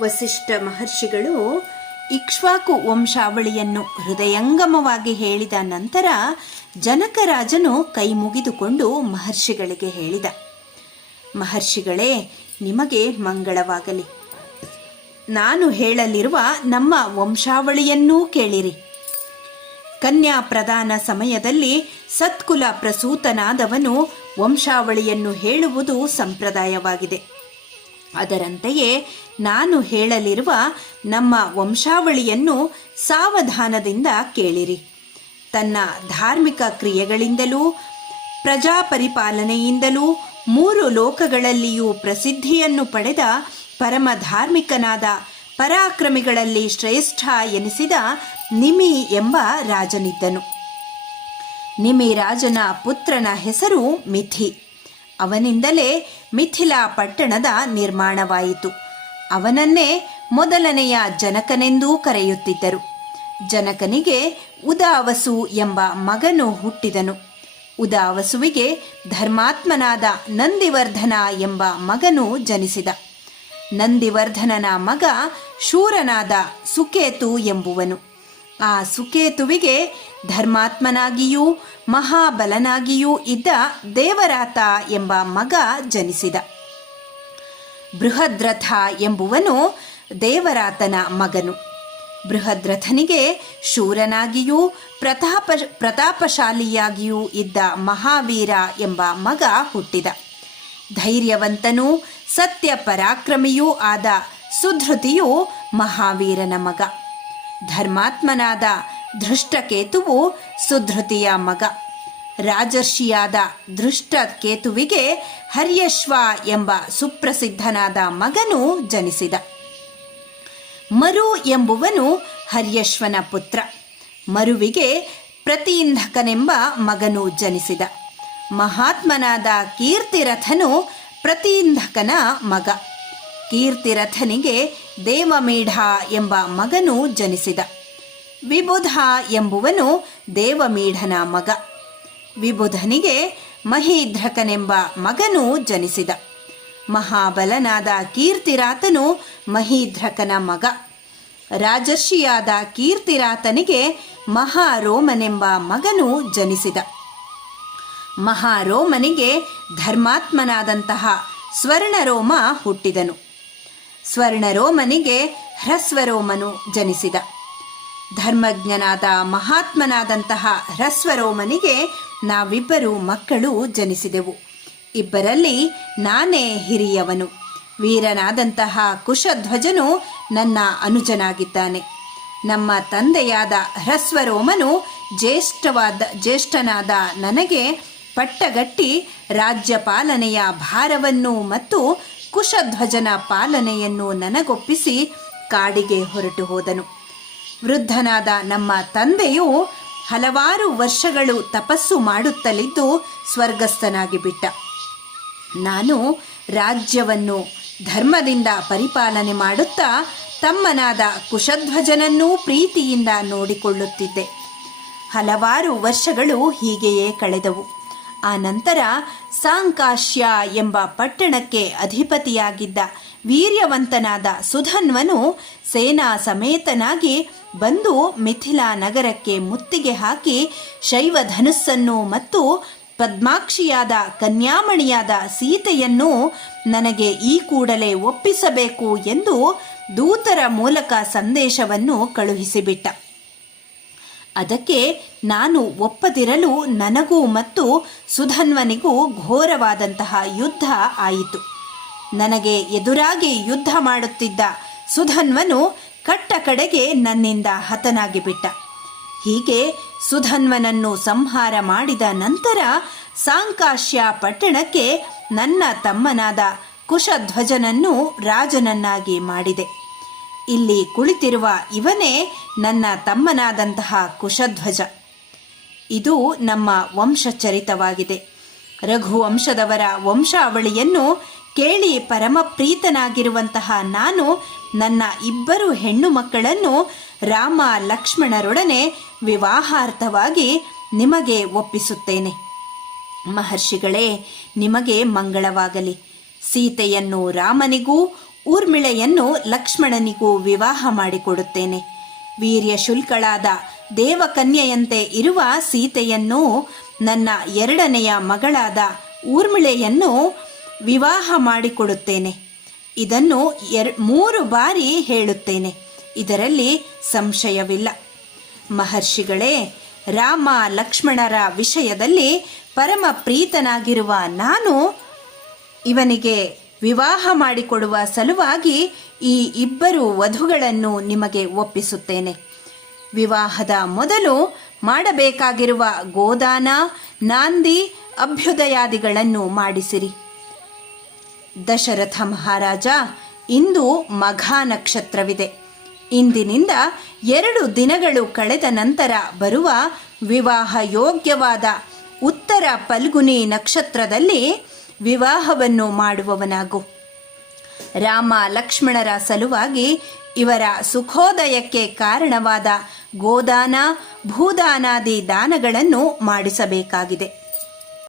ವಸಿಷ್ಠ ಮಹರ್ಷಿಗಳು ಇಕ್ಷ್ವಾಕು ವಂಶಾವಳಿಯನ್ನು ಹೃದಯಂಗಮವಾಗಿ ಹೇಳಿದ ನಂತರ ಜನಕರಾಜನು ಕೈ ಮುಗಿದುಕೊಂಡು ಮಹರ್ಷಿಗಳಿಗೆ ಹೇಳಿದ, ಮಹರ್ಷಿಗಳೇ, ನಿಮಗೆ ಮಂಗಳವಾಗಲಿ. ನಾನು ಹೇಳಲಿರುವ ನಮ್ಮ ವಂಶಾವಳಿಯನ್ನೂ ಕೇಳಿರಿ. ಕನ್ಯಾ ಪ್ರದಾನ ಸಮಯದಲ್ಲಿ ಸತ್ಕುಲ ಪ್ರಸೂತನಾದವನು ವಂಶಾವಳಿಯನ್ನು ಹೇಳುವುದು ಸಂಪ್ರದಾಯವಾಗಿದೆ. ಅದರಂತೆಯೇ ನಾನು ಹೇಳಲಿರುವ ನಮ್ಮ ವಂಶಾವಳಿಯನ್ನು ಸಾವಧಾನದಿಂದ ಕೇಳಿರಿ. ತನ್ನ ಧಾರ್ಮಿಕ ಕ್ರಿಯೆಗಳಿಂದಲೂ ಪ್ರಜಾಪರಿಪಾಲನೆಯಿಂದಲೂ 3 ಲೋಕಗಳಲ್ಲಿಯೂ ಪ್ರಸಿದ್ಧಿಯನ್ನು ಪಡೆದ ಪರಮ ಧಾರ್ಮಿಕನಾದ ಪರಾಕ್ರಮಿಗಳಲ್ಲಿ ಶ್ರೇಷ್ಠ ಎನಿಸಿದ ನಿಮಿ ಎಂಬ ರಾಜನಿದ್ದನು. ನಿಮಿ ರಾಜನ ಪುತ್ರನ ಹೆಸರು ಮಿಥಿ. ಅವನಿಂದಲೇ ಮಿಥಿಲಾ ಪಟ್ಟಣದ ನಿರ್ಮಾಣವಾಯಿತು. ಅವನನ್ನೇ ಮೊದಲನೆಯ ಜನಕನೆಂದೂ ಕರೆಯುತ್ತಿದ್ದರು. ಜನಕನಿಗೆ ಉದಾವಸು ಎಂಬ ಮಗನು ಹುಟ್ಟಿದನು. ಉದಾವಸುವಿಗೆ ಧರ್ಮಾತ್ಮನಾದ ನಂದಿವರ್ಧನ ಎಂಬ ಮಗನು ಜನಿಸಿದ. ನಂದಿವರ್ಧನನ ಮಗ ಶೂರನಾದ ಸುಕೇತು ಎಂಬುವನು. ಆ ಸುಕೇತುವಿಗೆ ಧರ್ಮಾತ್ಮನಾಗಿಯೂ ಮಹಾಬಲನಾಗಿಯೂ ಇದ್ದ ದೇವರಾತ ಎಂಬ ಮಗ ಜನಿಸಿದ. ಬೃಹದ್ರಥ ಎಂಬುವನು ದೇವರಾತನ ಮಗನು. ಬೃಹದ್ರಥನಿಗೆ ಶೂರನಾಗಿಯೂ ಪ್ರತಾಪಶಾಲಿಯಾಗಿಯೂ ಇದ್ದ ಮಹಾವೀರ ಎಂಬ ಮಗ ಹುಟ್ಟಿದ. ಧೈರ್ಯವಂತನೂ ಸತ್ಯ ಪರಾಕ್ರಮಿಯೂ ಆದ ಸುಧೃತಿಯು ಮಹಾವೀರನ ಮಗ. ಧರ್ಮಾತ್ಮನಾದ ಧೃಷ್ಟಕೇತುವು ಸುಧೃತಿಯ ಮಗ. ರಾಜರ್ಷಿಯಾದ ಧೃಷ್ಟಕೇತುವಿಗೆ ಹರ್ಯಶ್ವ ಎಂಬ ಸುಪ್ರಸಿದ್ಧನಾದ ಮಗನು ಜನಿಸಿದ. ಮರು ಎಂಬುವನು ಹರ್ಯಶ್ವನ ಪುತ್ರ. ಮರುವಿಗೆ ಪ್ರತೀಂಧಕನೆಂಬ ಮಗನು ಜನಿಸಿದ. ಮಹಾತ್ಮನಾದ ಕೀರ್ತಿರಥನು ಪ್ರತೀಂಧಕನ ಮಗ. ಕೀರ್ತಿರಥನಿಗೆ ದೇವಮೀಢ ಎಂಬ ಮಗನು ಜನಿಸಿದ. ವಿಬುಧ ಎಂಬುವನು ದೇವಮೀಢನ ಮಗ. ವಿಬುಧನಿಗೆ ಮಹೀಧ್ರಕನೆಂಬ ಮಗನು ಜನಿಸಿದ. ಮಹಾಬಲನಾದ ಕೀರ್ತಿರಾತನು ಮಹೀಧ್ರಕನ ಮಗ. ರಾಜರ್ಷಿಯಾದ ಕೀರ್ತಿರಾತನಿಗೆ ಮಹಾರೋಮನೆಂಬ ಮಗನು ಜನಿಸಿದ. ಮಹಾರೋಮನಿಗೆ ಧರ್ಮಾತ್ಮನಾದಂತಹ ಸ್ವರ್ಣರೋಮ ಹುಟ್ಟಿದನು. ಸ್ವರ್ಣರೋಮನಿಗೆ ಹ್ರಸ್ವರೋಮನು ಜನಿಸಿದ. ಧರ್ಮಜ್ಞನಾದ ಮಹಾತ್ಮನಾದಂತಹ ಹ್ರಸ್ವರೋಮನಿಗೆ ನಾವಿಬ್ಬರು ಮಕ್ಕಳು ಜನಿಸಿದೆವು. ಇಬ್ಬರಲ್ಲಿ ನಾನೇ ಹಿರಿಯವನು. ವೀರನಾದಂತಹ ಕುಶಧ್ವಜನು ನನ್ನ ಅನುಜನಾಗಿದ್ದಾನೆ. ನಮ್ಮ ತಂದೆಯಾದ ಹ್ರಸ್ವರೋಮನು ಜ್ಯೇಷ್ಠನಾದ ನನಗೆ ಪಟ್ಟಗಟ್ಟಿ ರಾಜ್ಯಪಾಲನೆಯ ಭಾರವನ್ನು ಮತ್ತು ಕುಶಧ್ವಜನ ಪಾಲನೆಯನ್ನು ನನಗೊಪ್ಪಿಸಿ ಕಾಡಿಗೆ ಹೊರಟು ಹೋದನು. ವೃದ್ಧನಾದ ನಮ್ಮ ತಂದೆಯು ಹಲವಾರು ವರ್ಷಗಳು ತಪಸ್ಸು ಮಾಡುತ್ತಲಿದ್ದು ಸ್ವರ್ಗಸ್ಥನಾಗಿ ಬಿಟ್ಟ. ನಾನು ರಾಜ್ಯವನ್ನು ಧರ್ಮದಿಂದ ಪರಿಪಾಲನೆ ಮಾಡುತ್ತಾ ತಮ್ಮನಾದ ಕುಶಧ್ವಜನನ್ನೂ ಪ್ರೀತಿಯಿಂದ ನೋಡಿಕೊಳ್ಳುತ್ತಿದ್ದೆ. ಹಲವಾರು ವರ್ಷಗಳು ಹೀಗೆಯೇ ಕಳೆದವು. ಆ ನಂತರ ಸಾಂಕಾಶ್ಯ ಎಂಬ ಪಟ್ಟಣಕ್ಕೆ ಅಧಿಪತಿಯಾಗಿದ್ದ ವೀರ್ಯವಂತನಾದ ಸುಧನ್ವನು ಸೇನಾ ಸಮೇತನಾಗಿ ಬಂದು ಮಿಥಿಲಾ ನಗರಕ್ಕೆ ಮುತ್ತಿಗೆ ಹಾಕಿ ಶೈವಧನುಸ್ಸನ್ನು ಮತ್ತು ಪದ್ಮಾಕ್ಷಿಯಾದ ಕನ್ಯಾಮಣಿಯಾದ ಸೀತೆಯನ್ನು ನನಗೆ ಈ ಕೂಡಲೇ ಒಪ್ಪಿಸಬೇಕು ಎಂದು ದೂತರ ಮೂಲಕ ಸಂದೇಶವನ್ನು ಕಳುಹಿಸಿಬಿಟ್ಟ. ಅದಕ್ಕೆ ನಾನು ಒಪ್ಪದಿರಲು ನನಗೂ ಮತ್ತು ಸುಧನ್ವನಿಗೂ ಘೋರವಾದಂತಹ ಯುದ್ಧ ಆಯಿತು. ನನಗೆ ಎದುರಾಗಿ ಯುದ್ಧ ಮಾಡುತ್ತಿದ್ದ ಸುಧನ್ವನು ಕಟ್ಟ ಕಡೆಗೆ ನನ್ನಿಂದ ಹತನಾಗಿಬಿಟ್ಟ. ಹೀಗೆ ಸುಧನ್ವನನ್ನು ಸಂಹಾರ ಮಾಡಿದ ನಂತರ ಸಾಂಕಾಶ್ಯ ಪಟ್ಟಣಕ್ಕೆ ನನ್ನ ತಮ್ಮನಾದ ಕುಶಧ್ವಜನನ್ನು ರಾಜನನ್ನಾಗಿ ಮಾಡಿದೆ. ಇಲ್ಲಿ ಕುಳಿತಿರುವ ಇವನೇ ನನ್ನ ತಮ್ಮನಾದಂತಹ ಕುಶಧ್ವಜ. ಇದು ನಮ್ಮ ವಂಶಚರಿತವಾಗಿದೆ. ರಘುವಂಶದವರ ವಂಶಾವಳಿಯನ್ನು ಕೇಳಿ ಪರಮಪ್ರೀತನಾಗಿರುವಂತಹ ನಾನು ನನ್ನ 2 ಹೆಣ್ಣು ಮಕ್ಕಳನ್ನು ರಾಮ ಲಕ್ಷ್ಮಣರೊಡನೆ ವಿವಾಹಾರ್ಥವಾಗಿ ನಿಮಗೆ ಒಪ್ಪಿಸುತ್ತೇನೆ. ಮಹರ್ಷಿಗಳೇ, ನಿಮಗೆ ಮಂಗಳವಾಗಲಿ. ಸೀತೆಯನ್ನು ರಾಮನಿಗೂ ಊರ್ಮಿಳೆಯನ್ನು ಲಕ್ಷ್ಮಣನಿಗೂ ವಿವಾಹ ಮಾಡಿಕೊಡುತ್ತೇನೆ. ವೀರ್ಯ ಶುಲ್ಕಳಾದ ದೇವಕನ್ಯೆಯಂತೆ ಇರುವ ಸೀತೆಯನ್ನು ನನ್ನ ಎರಡನೆಯ ಮಗಳಾದ ಊರ್ಮಿಳೆಯನ್ನು ವಿವಾಹ ಮಾಡಿಕೊಡುತ್ತೇನೆ. ಇದನ್ನು 3 ಬಾರಿ ಹೇಳುತ್ತೇನೆ, ಇದರಲ್ಲಿ ಸಂಶಯವಿಲ್ಲ. ಮಹರ್ಷಿಗಳೇ, ರಾಮ ಲಕ್ಷ್ಮಣರ ವಿಷಯದಲ್ಲಿ ಪರಮ ಪ್ರೀತನಾಗಿರುವ ನಾನು ಇವನಿಗೆ ವಿವಾಹ ಮಾಡಿಕೊಡುವ ಸಲುವಾಗಿ ಈ 2 ವಧುಗಳನ್ನು ನಿಮಗೆ ಒಪ್ಪಿಸುತ್ತೇನೆ. ವಿವಾಹದ ಮೊದಲು ಮಾಡಬೇಕಾಗಿರುವ ಗೋದಾನ, ನಾಂದಿ, ಅಭ್ಯುದಯಾದಿಗಳನ್ನು ಮಾಡಿಸಿರಿ. ದಶರಥ ಮಹಾರಾಜ, ಇಂದು ಮಘ ನಕ್ಷತ್ರವಿದೆ. ಇಂದಿನಿಂದ 2 ದಿನಗಳು ಕಳೆದ ನಂತರ ಬರುವ ವಿವಾಹ ಯೋಗ್ಯವಾದ ಉತ್ತರ ಫಲ್ಗುನಿ ನಕ್ಷತ್ರದಲ್ಲಿ ವಿವಾಹವನ್ನು ಮಾಡುವವನಾಗು. ರಾಮ ಲಕ್ಷ್ಮಣರ ಸಲುವಾಗಿ ಇವರ ಸುಖೋದಯಕ್ಕೆ ಕಾರಣವಾದ ಗೋದಾನ, ಭೂದಾನಾದಿ ದಾನಗಳನ್ನು ಮಾಡಿಸಬೇಕಾಗಿದೆ.